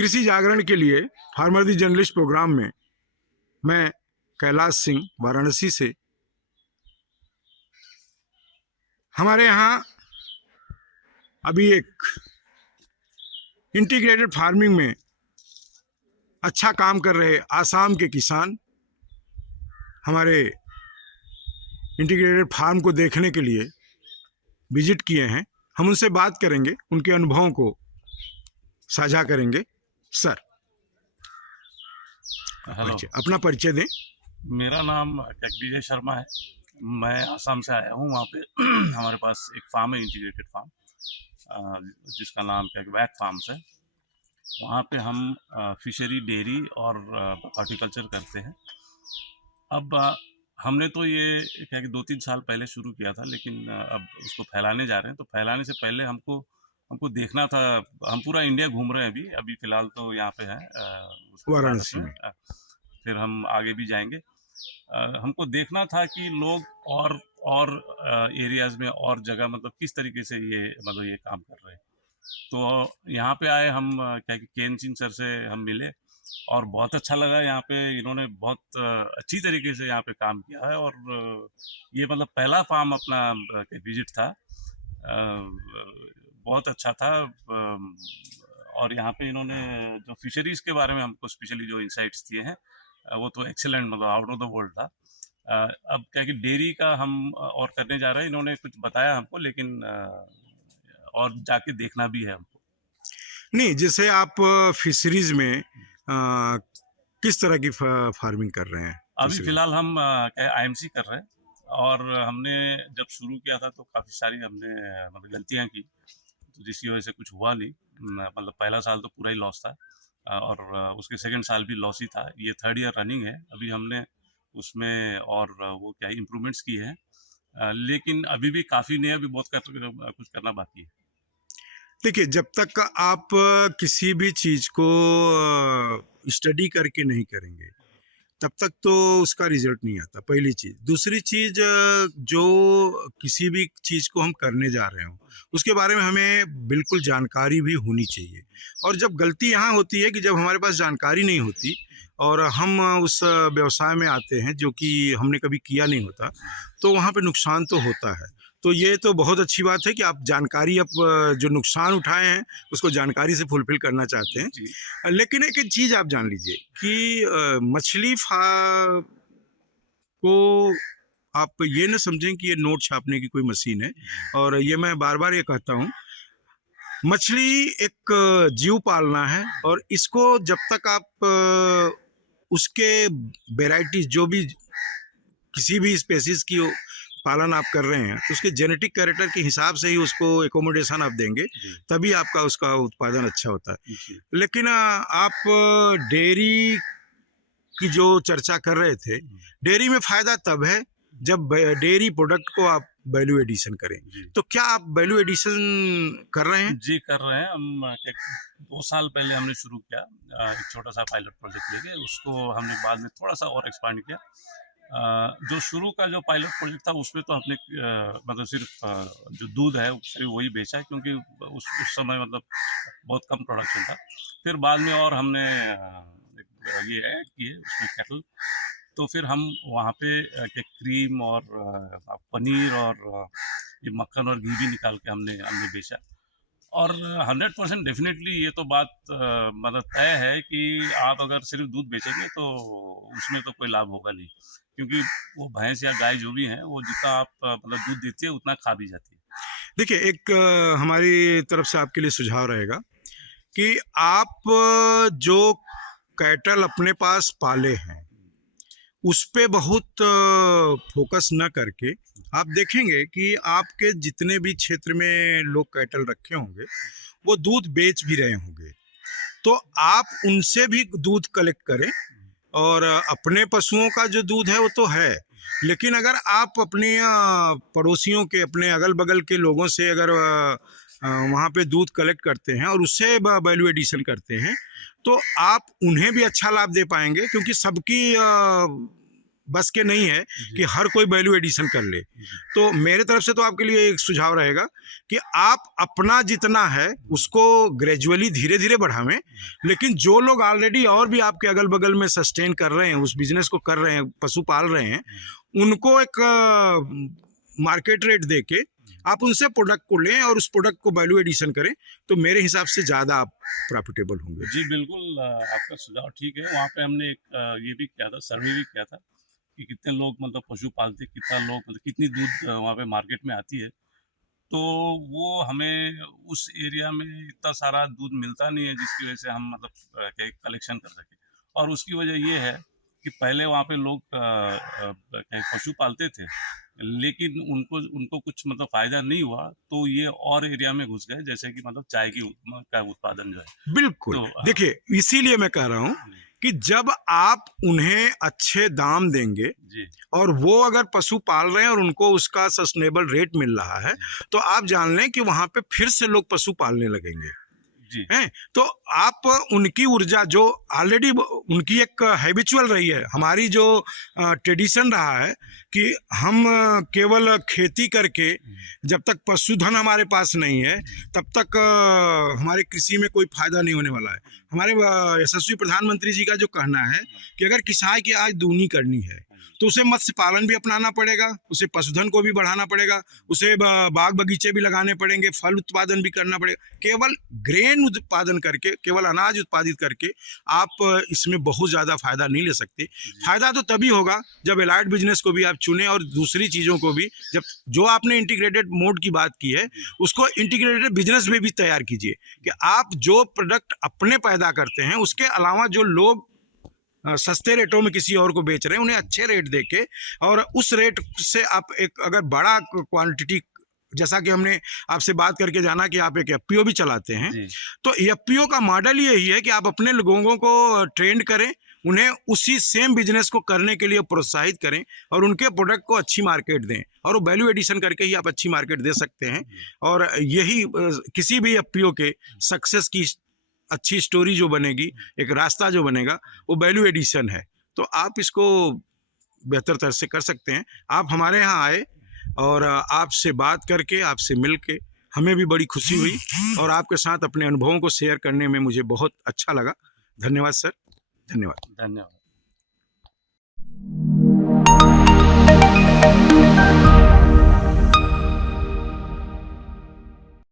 कृषि जागरण के लिए फार्मर दी जर्नलिस्ट प्रोग्राम में मैं कैलाश सिंह वाराणसी से। हमारे यहाँ अभी एक इंटीग्रेटेड फार्मिंग में अच्छा काम कर रहे आसाम के किसान हमारे इंटीग्रेटेड फार्म को देखने के लिए विजिट किए हैं। हम उनसे बात करेंगे, उनके अनुभवों को साझा करेंगे। सर, हेलो, अपना परिचय दें। मेरा नाम विजय शर्मा है। मैं आसाम से आया हूँ। वहाँ पे हमारे पास एक फार्म है, इंटीग्रेटेड फार्म, जिसका नाम वैक फार्म्स है। वहाँ पे हम फिशरी, डेयरी और हॉर्टिकल्चर करते हैं। अब हमने तो ये क्या कि 2-3 साल पहले शुरू किया था, लेकिन अब उसको फैलाने जा रहे हैं। तो फैलाने से पहले हमको देखना था। हम पूरा इंडिया घूम रहे हैं अभी फ़िलहाल तो यहाँ पे हैं वाराणसी में। फिर हम आगे भी जाएंगे। हमको देखना था कि लोग और एरियाज़ में और जगह मतलब किस तरीके से ये काम कर रहे हैं। तो यहाँ पे आए हम, क्या कि केन सिंह सर से हम मिले और बहुत अच्छा लगा। यहाँ पे इन्होंने बहुत अच्छी तरीके से यहाँ पे काम किया है और ये मतलब पहला फार्म अपना विजिट था। बहुत अच्छा था। और यहाँ पे इन्होंने जो फिशरीज़ के बारे में हमको स्पेशली जो इंसाइट्स दिए हैं, वो तो एक्सेलेंट, मतलब आउट ऑफ द वर्ल्ड था। अब क्या कि डेयरी का हम और करने जा रहे हैं। इन्होंने कुछ बताया हमको, लेकिन और जाके देखना भी है हमको। नहीं, जैसे आप फिशरीज में किस तरह की फार्मिंग कर रहे हैं? अभी फिलहाल हम IMC कर रहे हैं। और हमने जब शुरू किया था तो काफ़ी सारी हमने मतलब गलतियाँ की, तो जिसकी वजह से कुछ हुआ नहीं। मतलब पहला साल तो पूरा ही लॉस था और उसके सेकंड साल भी लॉस ही था। ये 3rd ईयर रनिंग है। अभी हमने उसमें और वो क्या इम्प्रूवमेंट्स की हैं, लेकिन अभी भी काफ़ी नहीं है। अभी बहुत कुछ करना बाकी है। देखिए, जब तक आप किसी भी चीज़ को स्टडी करके नहीं करेंगे तब तक तो उसका रिजल्ट नहीं आता, पहली चीज़। दूसरी चीज़, जो किसी भी चीज़ को हम करने जा रहे हों उसके बारे में हमें बिल्कुल जानकारी भी होनी चाहिए। और जब गलती यहाँ होती है कि जब हमारे पास जानकारी नहीं होती और हम उस व्यवसाय में आते हैं जो कि हमने कभी किया नहीं होता, तो वहाँ पे नुकसान तो होता है। तो ये तो बहुत अच्छी बात है कि आप जानकारी, अब जो नुकसान उठाए हैं उसको जानकारी से फुलफिल करना चाहते हैं। लेकिन एक चीज़ आप जान लीजिए कि मछली को आप ये न समझें कि ये नोट छापने की कोई मशीन है। और ये मैं बार बार ये कहता हूँ, मछली एक जीव पालना है और इसको जब तक आप उसके वेराइटीज, जो भी किसी भी स्पेसीज की पालन आप कर रहे हैं तो उसके जेनेटिक कैरेक्टर के हिसाब से ही उसको एकोमोडेशन आप देंगे, तभी आपका उसका उत्पादन अच्छा होता है। लेकिन आप डेयरी की जो चर्चा कर रहे थे, डेयरी में फ़ायदा तब है जब डेयरी प्रोडक्ट को आप वैल्यू एडिशन करें। तो क्या आप वैल्यू एडिशन कर रहे हैं? जी, कर रहे हैं हम। 2 साल पहले हमने शुरू किया एक छोटा सा पायलट प्रोजेक्ट लेके। उसको हमने बाद में थोड़ा सा और एक्सपांड किया। जो शुरू का जो पायलट प्रोजेक्ट था उसमें तो हमने मतलब सिर्फ जो दूध है सिर्फ वही बेचा, क्योंकि उस समय मतलब बहुत कम प्रोडक्शन था। फिर बाद में और हमने ये ऐड किए उसमें कैटल। तो फिर हम वहाँ पे क्रीम और पनीर और ये मक्खन और घी भी निकाल के हमने बेचा। और 100% डेफिनेटली ये तो बात मतलब तय है कि आप अगर सिर्फ दूध बेचेंगे तो उसमें तो कोई लाभ होगा नहीं, क्योंकि वो भैंस या गाय जो भी है वो जितना आप मतलब दूध देती है उतना खा भी जाती है। देखिए, एक हमारी तरफ से आपके लिए सुझाव रहेगा कि आप जो कैटल अपने पास पाले हैं उस पे बहुत फोकस न करके, आप देखेंगे कि आपके जितने भी क्षेत्र में लोग कैटल रखे होंगे वो दूध बेच भी रहे होंगे, तो आप उनसे भी दूध कलेक्ट करें। और अपने पशुओं का जो दूध है वो तो है, लेकिन अगर आप अपने पड़ोसियों के, अपने अगल बगल के लोगों से अगर वहाँ पे दूध कलेक्ट करते हैं और उससे वैल्यू एडिशन करते हैं तो आप उन्हें भी अच्छा लाभ दे पाएंगे, क्योंकि सबकी बस के नहीं है जी, कि हर कोई वैल्यू एडिशन कर ले। जी, तो मेरे तरफ से तो आपके लिए एक सुझाव रहेगा कि आप अपना जितना है उसको ग्रेजुअली धीरे धीरे बढ़ावें, लेकिन जो लोग ऑलरेडी और भी आपके अगल बगल में सस्टेन कर रहे हैं, उस बिजनेस को कर रहे हैं, पशु पाल रहे हैं, उनको एक मार्केट रेट दे के आप उनसे प्रोडक्ट को लें और उस प्रोडक्ट को वैल्यू एडिशन करें, तो मेरे हिसाब से ज़्यादा आप प्रॉफिटेबल होंगे। जी, बिल्कुल आपका सुझाव ठीक है। वहाँ पे हमने एक ये भी किया था, सर्वे भी किया था कि कितने लोग मतलब पशु पालते, कितना लोग मतलब कितनी दूध वहाँ पे मार्केट में आती है। तो वो हमें उस एरिया में इतना सारा दूध मिलता नहीं है जिसकी वजह से हम मतलब कलेक्शन कर सकें। और उसकी वजह ये है कि पहले वहाँ पे लोग पशु पालते थे, लेकिन उनको उनको कुछ मतलब फ़ायदा नहीं हुआ, तो ये और एरिया में घुस गए, जैसे कि मतलब चाय की का उत्पादन जो है। बिल्कुल, तो देखिए इसीलिए मैं कह रहा हूँ कि जब आप उन्हें अच्छे दाम देंगे जी, और वो अगर पशु पाल रहे हैं और उनको उसका सस्टेनेबल रेट मिल रहा है, तो आप जान लें कि वहाँ पे फिर से लोग पशु पालने लगेंगे। जी, हैं, तो आप उनकी ऊर्जा जो ऑलरेडी उनकी एक हैबिचुअल रही है, हमारी जो ट्रेडिशन रहा है कि हम केवल खेती करके, जब तक पशुधन हमारे पास नहीं है तब तक हमारे कृषि में कोई फायदा नहीं होने वाला है। हमारे यशस्वी प्रधानमंत्री जी का जो कहना है कि अगर किसाई की आय दूनी करनी है तो उसे मत्स्य पालन भी अपनाना पड़ेगा, उसे पशुधन को भी बढ़ाना पड़ेगा, उसे बाग बगीचे भी लगाने पड़ेंगे, फल उत्पादन भी करना पड़ेगा। केवल ग्रेन उत्पादन करके, केवल अनाज उत्पादित करके आप इसमें बहुत ज़्यादा फायदा नहीं ले सकते। फायदा तो तभी होगा जब एलाइड बिजनेस को भी आप चुनें और दूसरी चीज़ों को भी, जब जो आपने इंटीग्रेटेड मोड की बात की है उसको इंटीग्रेटेड बिजनेस में भी तैयार कीजिए कि आप जो प्रोडक्ट अपने पैदा करते हैं उसके अलावा जो लोग सस्ते रेटों में किसी और को बेच रहे हैं उन्हें अच्छे रेट देके, और उस रेट से आप एक अगर बड़ा क्वांटिटी, जैसा कि हमने आपसे बात करके जाना कि आप एक एफपीओ भी चलाते हैं, जी, तो एफपीओ का मॉडल यही है कि आप अपने लोगों को ट्रेंड करें, उन्हें उसी सेम बिजनेस को करने के लिए प्रोत्साहित करें और उनके प्रोडक्ट को अच्छी मार्केट दें, और वो वैल्यू एडिशन करके ही आप अच्छी मार्केट दे सकते हैं। और यही किसी भी एफपीओ के सक्सेस की अच्छी स्टोरी जो बनेगी, एक रास्ता जो बनेगा, वो वैल्यू एडिशन है। तो आप इसको बेहतर तरह से कर सकते हैं। आप हमारे यहाँ आए और आपसे बात करके, आपसे मिल के हमें भी बड़ी खुशी हुई और आपके साथ अपने अनुभवों को शेयर करने में मुझे बहुत अच्छा लगा। धन्यवाद सर, धन्यवाद। धन्यवाद।